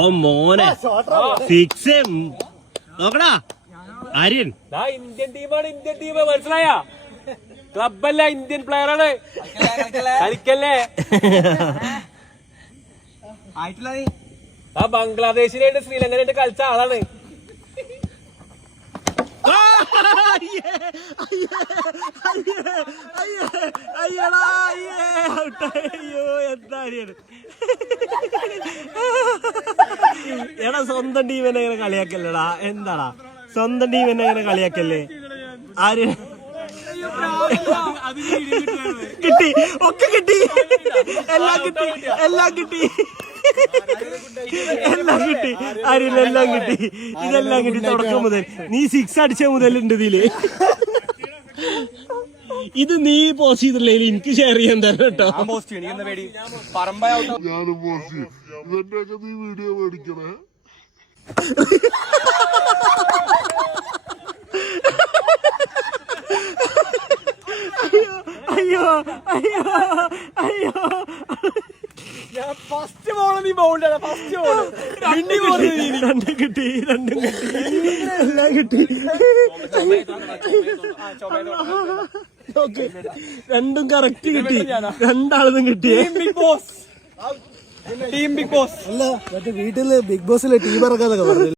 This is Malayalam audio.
ഓ മോനെ ഫിക്സ് നോക്കടാ ആര്യൻ. ഇന്ത്യൻ ടീമാണ്, ഇന്ത്യൻ ടീം മനസ്സിലായ ക്ലബല്ല, ഇന്ത്യൻ പ്ലെയർ ആണ്. കളിക്കല്ലേ ആ ബംഗ്ലാദേശിനായിട്ട് ശ്രീലങ്കനായിട്ട് കളിച്ച ആളാണ്. എടാ സ്വന്തം ടീമിനെ ഇങ്ങനെ കളിയാക്കല്ലേടാ, എന്താടാ സ്വന്തം ടീമിനെ ഇങ്ങനെ കളിയാക്കല്ലേ? ആര് കിട്ടി, ഒക്കെ കിട്ടി, എല്ലാം കിട്ടി, എല്ലാം കിട്ടി, എല്ലാം കിട്ടി, ആരില്ല എല്ലാം കിട്ടി, ഇതെല്ലാം കിട്ടി. തുടക്കം മുതൽ നീ 6 അടിച്ച മുതലുണ്ട് ഇതില്. ഇത് നീ പോസ്റ്റ് ചെയ്തില്ലേ, എനിക്ക് ഷെയർ ചെയ്യാൻ തരാം കേട്ടോ. വീഡിയോ മേടിക്കണേ. അയ്യോ അയ്യോ അയ്യോ ഫസ്റ്റ് ബോൾ നീ ബൗണ്ടാണ്, ഫസ്റ്റ് ബോൾ രണ്ടും കിട്ടി, രണ്ടും കിട്ടി, എല്ലാം കിട്ടി. രണ്ടും കറക്റ്റ് കിട്ടി, രണ്ടാളതും കിട്ടി. ടീം ബിഗ് ബോസ് അല്ല, മറ്റേ വീട്ടില് ബിഗ് ബോസിലെ ടീം ഇറക്കാന്നൊക്കെ പറഞ്ഞു.